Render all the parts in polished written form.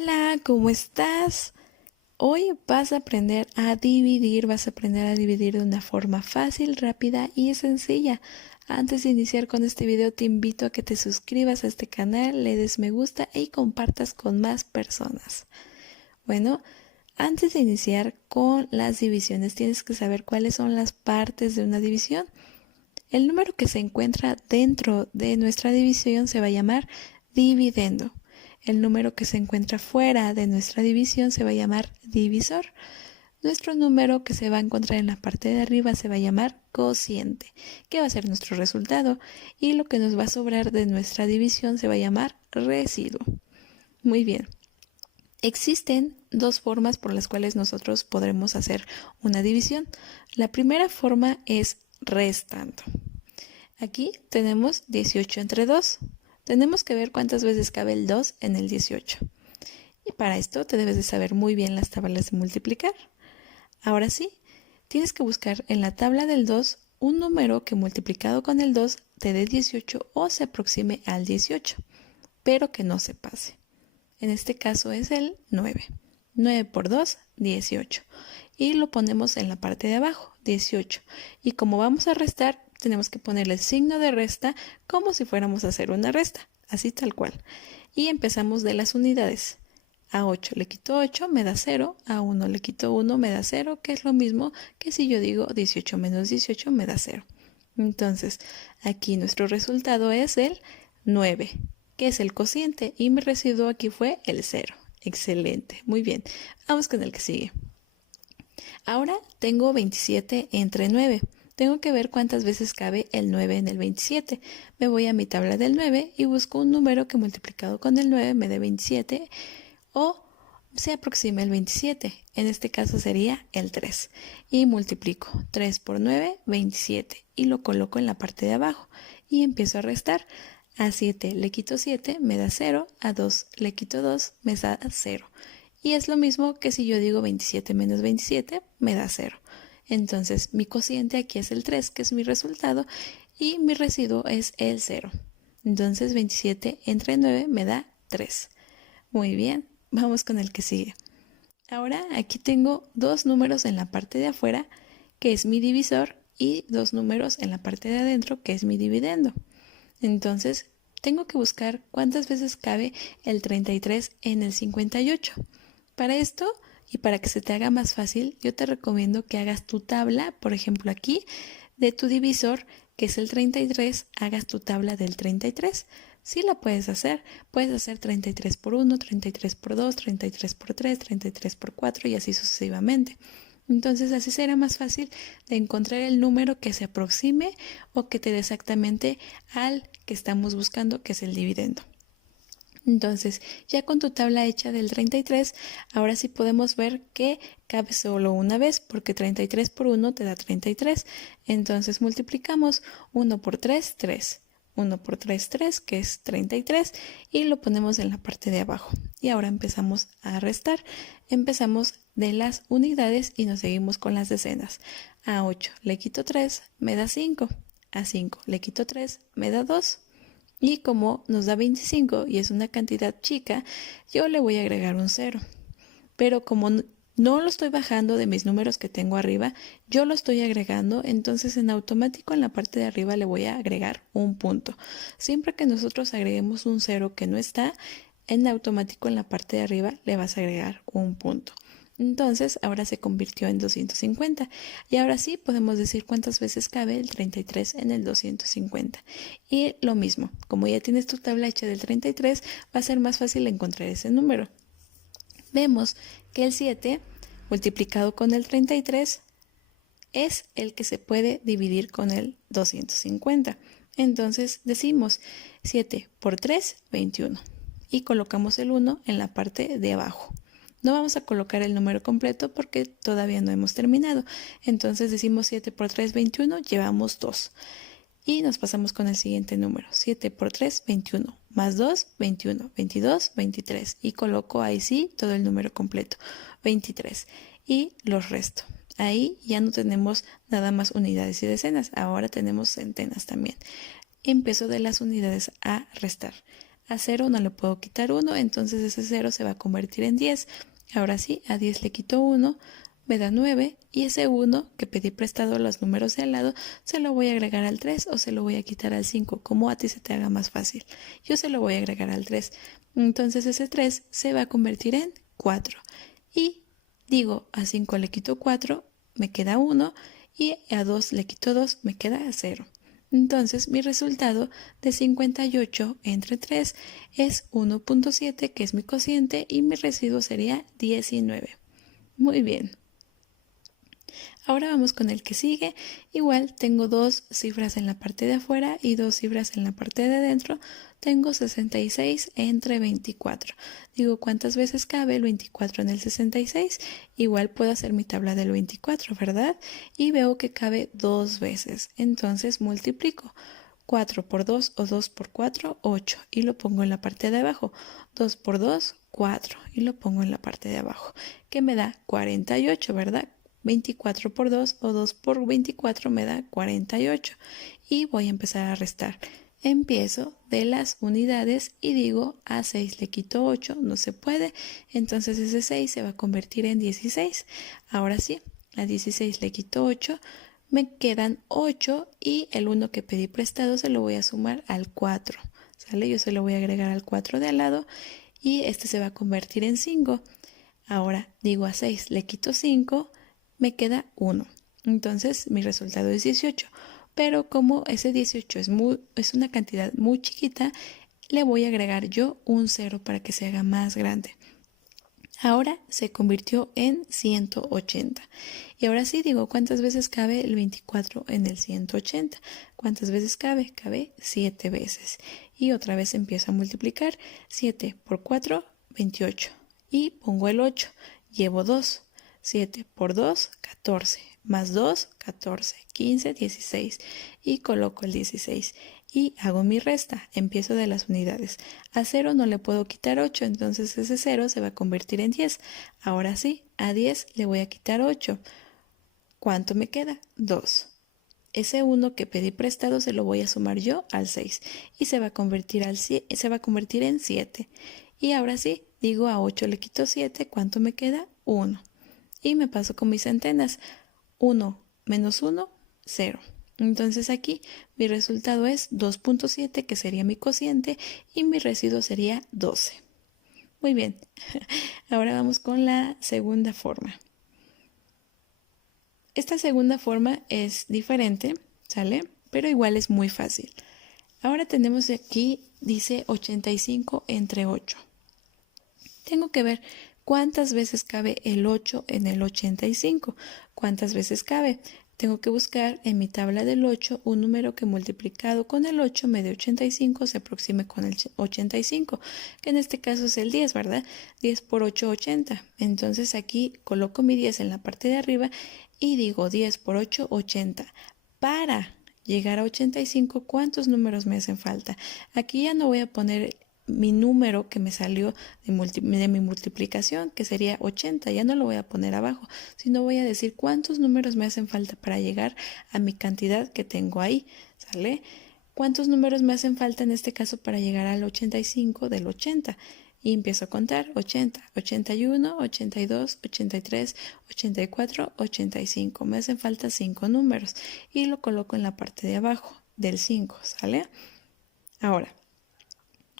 Hola, ¿cómo estás? Hoy vas a aprender a dividir, de una forma fácil, rápida y sencilla. Antes de iniciar con este video, te invito a que te suscribas a este canal, le des me gusta y compartas con más personas. Bueno, antes de iniciar con las divisiones, tienes que saber cuáles son las partes de una división. El número que se encuentra dentro de nuestra división se va a llamar dividendo. El número que se encuentra fuera de nuestra división se va a llamar divisor. Nuestro número que se va a encontrar en la parte de arriba se va a llamar cociente, que va a ser nuestro resultado. Y lo que nos va a sobrar de nuestra división se va a llamar residuo. Muy bien. Existen dos formas por las cuales nosotros podremos hacer una división. La primera forma es restando. Aquí tenemos 18 entre 2. Tenemos que ver cuántas veces cabe el 2 en el 18. Y para esto te debes de saber muy bien las tablas de multiplicar. Ahora sí, tienes que buscar en la tabla del 2 un número que multiplicado con el 2 te dé 18 o se aproxime al 18, pero que no se pase. En este caso es el 9. 9 por 2, 18. Y lo ponemos en la parte de abajo, 18. Y como vamos a restar, tenemos que ponerle el signo de resta como si fuéramos a hacer una resta, así tal cual. Y empezamos de las unidades. A 8 le quito 8, me da 0. A 1 le quito 1, me da 0, que es lo mismo que si yo digo 18 menos 18 me da 0. Entonces, aquí nuestro resultado es el 9, que es el cociente, y mi residuo aquí fue el 0. Excelente, muy bien. Vamos con el que sigue. Ahora tengo 27 entre 9. Tengo que ver cuántas veces cabe el 9 en el 27. Me voy a mi tabla del 9 y busco un número que multiplicado con el 9 me dé 27 o se aproxime el 27. En este caso sería el 3. Y multiplico 3 por 9, 27. Y lo coloco en la parte de abajo. Y empiezo a restar. A 7 le quito 7, me da 0. A 2 le quito 2, me da 0. Y es lo mismo que si yo digo 27 menos 27, me da 0. Entonces mi cociente aquí es el 3, que es mi resultado, y mi residuo es el 0. Entonces 27 entre 9 me da 3. Muy bien, vamos con el que sigue. Ahora aquí tengo dos números en la parte de afuera, que es mi divisor, y dos números en la parte de adentro, que es mi dividendo. Entonces tengo que buscar cuántas veces cabe el 33 en el 58. Para esto y para que se te haga más fácil, yo te recomiendo que hagas tu tabla, por ejemplo aquí, de tu divisor, que es el 33, hagas tu tabla del 33. Sí la puedes hacer 33 por 1, 33 por 2, 33 por 3, 33 por 4 y así sucesivamente. Entonces así será más fácil de encontrar el número que se aproxime o que te dé exactamente al que estamos buscando, que es el dividendo. Entonces, ya con tu tabla hecha del 33, ahora sí podemos ver que cabe solo una vez, porque 33 por 1 te da 33. Entonces multiplicamos 1 por 3, 3. 1 por 3, 3, que es 33, y lo ponemos en la parte de abajo. Y ahora empezamos a restar. Empezamos de las unidades y nos seguimos con las decenas. A 8 le quito 3, me da 5. A 5 le quito 3, me da 2. Y como nos da 25 y es una cantidad chica, yo le voy a agregar un 0. Pero como no lo estoy bajando de mis números que tengo arriba, yo lo estoy agregando, entonces en automático en la parte de arriba le voy a agregar un punto. Siempre que nosotros agreguemos un 0 que no está, en automático en la parte de arriba le vas a agregar un punto. Entonces ahora se convirtió en 250 y ahora sí podemos decir cuántas veces cabe el 33 en el 250. Y lo mismo, como ya tienes tu tabla hecha del 33, va a ser más fácil encontrar ese número. Vemos que el 7 multiplicado con el 33 es el que se puede dividir con el 250. Entonces decimos 7 por 3, 21. Y colocamos el 1 en la parte de abajo. No vamos a colocar el número completo porque todavía no hemos terminado. Entonces decimos 7 por 3, 21, llevamos 2. Y nos pasamos con el siguiente número. 7 por 3, 21. Más 2, 21. 22, 23. Y coloco ahí sí todo el número completo. 23. Y los resto. Ahí ya no tenemos nada más unidades y decenas. Ahora tenemos centenas también. Empiezo de las unidades a restar. A 0 no le puedo quitar 1, entonces ese 0 se va a convertir en 10. Ahora sí, a 10 le quito 1, me da 9, y ese 1 que pedí prestado a los números de al lado, se lo voy a agregar al 3 o se lo voy a quitar al 5, como a ti se te haga más fácil. Yo se lo voy a agregar al 3. Entonces ese 3 se va a convertir en 4. Y digo, a 5 le quito 4, me queda 1, y a 2 le quito 2, me queda 0. Entonces mi resultado de 58 entre 3 es 1.7, que es mi cociente, y mi residuo sería 19. Muy bien. Ahora vamos con el que sigue. Igual tengo dos cifras en la parte de afuera y dos cifras en la parte de adentro. Tengo 66 entre 24. Digo, ¿cuántas veces cabe el 24 en el 66? Igual puedo hacer mi tabla del 24, ¿verdad? Y veo que cabe dos veces. Entonces multiplico. 4 por 2 o 2 por 4, 8. Y lo pongo en la parte de abajo. 2 por 2, 4. Y lo pongo en la parte de abajo. Que me da 48, ¿verdad? 24 por 2 o 2 por 24 me da 48. Y voy a empezar a restar. Empiezo de las unidades y digo, a 6 le quito 8, no se puede. Entonces ese 6 se va a convertir en 16. Ahora sí, a 16 le quito 8. Me quedan 8 y el 1 que pedí prestado se lo voy a sumar al 4. ¿Sale? Yo se lo voy a agregar al 4 de al lado y este se va a convertir en 5. Ahora digo, a 6 le quito 5, me queda 1. Entonces mi resultado es 18. Pero como ese 18 es una cantidad muy chiquita, le voy a agregar yo un 0 para que se haga más grande. Ahora se convirtió en 180. Y ahora sí digo, ¿cuántas veces cabe el 24 en el 180? ¿Cuántas veces cabe? Cabe 7 veces. Y otra vez empiezo a multiplicar. 7 por 4, 28. Y pongo el 8. Llevo 2. 7 por 2, 14. Más 2, 14. 15, 16. Y coloco el 16. Y hago mi resta, empiezo de las unidades. A 0 no le puedo quitar 8, entonces ese 0 se va a convertir en 10. Ahora sí, a 10 le voy a quitar 8. ¿Cuánto me queda? 2. Ese 1 que pedí prestado se lo voy a sumar yo al 6 y se va a convertir en 7. Y ahora sí, digo, a 8 le quito 7, ¿cuánto me queda? 1. Y me paso con mis centenas. 1 menos 1, 0. Entonces aquí mi resultado es 2.7, que sería mi cociente, y mi residuo sería 12. Muy bien. Ahora vamos con la segunda forma. Esta segunda forma es diferente, ¿sale? Pero igual es muy fácil. Ahora tenemos aquí, dice 85 entre 8. Tengo que ver cuántas veces cabe el 8 en el 85. ¿Cuántas veces cabe? Tengo que buscar en mi tabla del 8 un número que multiplicado con el 8 me dé 85, se aproxime con el 85, que en este caso es el 10, ¿verdad? 10 por 8, 80. Entonces aquí coloco mi 10 en la parte de arriba y digo 10 por 8, 80. Para llegar a 85, ¿cuántos números me hacen falta? Aquí ya no voy a poner mi número que me salió de mi multiplicación, que sería 80, ya no lo voy a poner abajo, sino voy a decir cuántos números me hacen falta para llegar a mi cantidad que tengo ahí, ¿sale? ¿Cuántos números me hacen falta en este caso para llegar al 85 del 80? Y empiezo a contar 80, 81, 82, 83, 84, 85. Me hacen falta 5 números y lo coloco en la parte de abajo del 5, ¿sale? Ahora,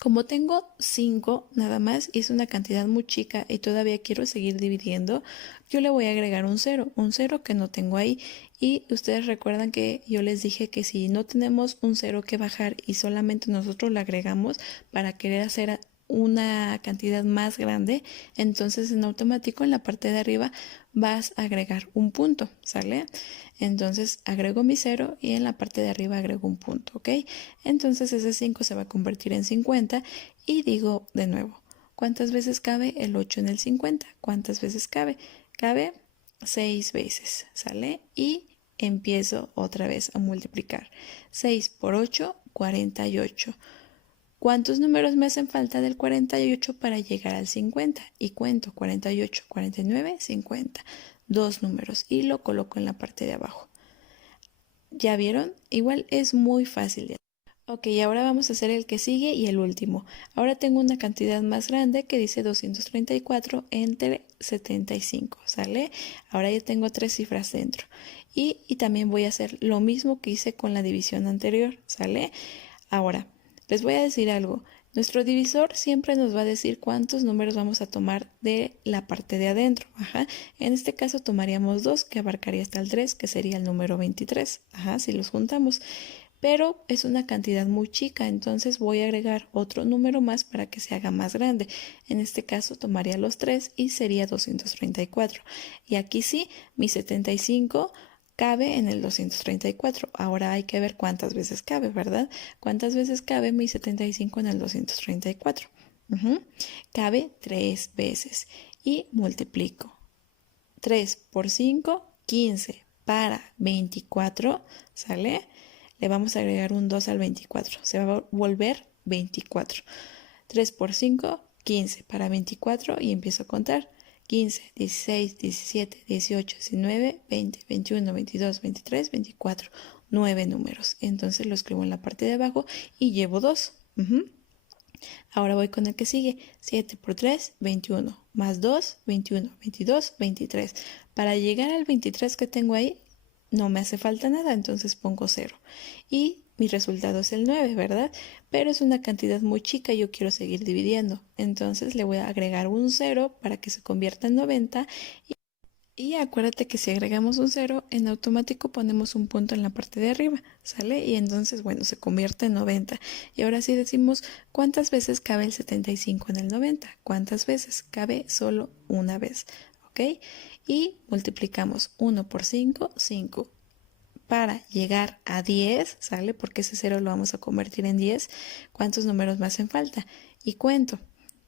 como tengo 5 nada más y es una cantidad muy chica y todavía quiero seguir dividiendo, yo le voy a agregar un 0 que no tengo ahí. Y ustedes recuerdan que yo les dije que si no tenemos un 0 que bajar y solamente nosotros le agregamos para querer hacer una cantidad más grande, entonces en automático en la parte de arriba vas a agregar un punto, ¿sale? Entonces agrego mi 0 y en la parte de arriba agrego un punto, ¿ok? Entonces ese 5 se va a convertir en 50 y digo de nuevo, ¿cuántas veces cabe el 8 en el 50? ¿Cuántas veces cabe? Cabe 6 veces, ¿sale? Y empiezo otra vez a multiplicar. 6 por 8, 48. ¿Cuántos números me hacen falta del 48 para llegar al 50? Y cuento 48, 49, 50. Dos números y lo coloco en la parte de abajo. ¿Ya vieron? Igual es muy fácil. Ok, ahora vamos a hacer el que sigue y el último. Ahora tengo una cantidad más grande que dice 234 entre 75, ¿sale? Ahora ya tengo tres cifras dentro. Y también voy a hacer lo mismo que hice con la división anterior, ¿sale? Ahora, les voy a decir algo. Nuestro divisor siempre nos va a decir cuántos números vamos a tomar de la parte de adentro. Ajá. En este caso tomaríamos 2, que abarcaría hasta el 3, que sería el número 23. Ajá, si los juntamos. Pero es una cantidad muy chica, entonces voy a agregar otro número más para que se haga más grande. En este caso tomaría los 3 y sería 234. Y aquí sí, mi 75 cabe en el 234. Ahora hay que ver cuántas veces cabe, ¿verdad? ¿Cuántas veces cabe mi 75 en el 234? Cabe 3 veces. Y multiplico. 3 por 5, 15 para 24, ¿sale? Le vamos a agregar un 2 al 24. Se va a volver 24. 3 por 5, 15 para 24 y empiezo a contar. 15, 16, 17, 18, 19, 20, 21, 22, 23, 24. 9 números. Entonces lo escribo en la parte de abajo y llevo 2. Ahora voy con el que sigue. 7 por 3, 21. Más 2, 21. 22, 23. Para llegar al 23 que tengo ahí, no me hace falta nada, entonces pongo 0. Y mi resultado es el 9, ¿verdad? Pero es una cantidad muy chica y yo quiero seguir dividiendo. Entonces le voy a agregar un 0 para que se convierta en 90. Y acuérdate que si agregamos un 0, en automático ponemos un punto en la parte de arriba, ¿sale? Y entonces, bueno, se convierte en 90. Y ahora sí decimos, ¿cuántas veces cabe el 75 en el 90? ¿Cuántas veces? Cabe solo una vez, ¿ok? Y multiplicamos 1 por 5, 5. Para llegar a 10, ¿sale? Porque ese 0 lo vamos a convertir en 10. ¿Cuántos números me hacen falta? Y cuento.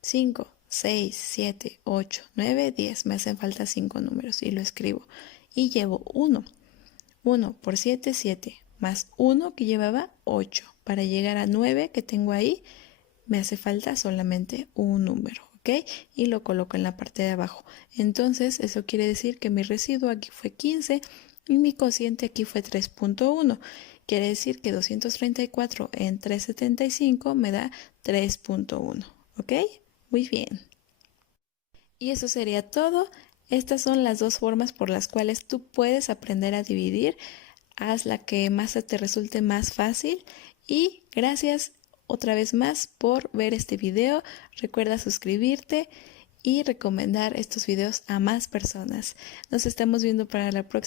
5, 6, 7, 8, 9, 10. Me hacen falta 5 números y lo escribo. Y llevo 1. 1 por 7, 7. Más 1 que llevaba 8. Para llegar a 9 que tengo ahí, me hace falta solamente un número, ¿ok? Y lo coloco en la parte de abajo. Entonces, eso quiere decir que mi residuo aquí fue 15 y mi cociente aquí fue 3.1. Quiere decir que 234 entre 75 me da 3.1, ¿ok? Muy bien. Y eso sería todo. Estas son las dos formas por las cuales tú puedes aprender a dividir. Haz la que más te resulte más fácil. Y gracias otra vez más por ver este video. Recuerda suscribirte y recomendar estos videos a más personas. Nos estamos viendo para la próxima.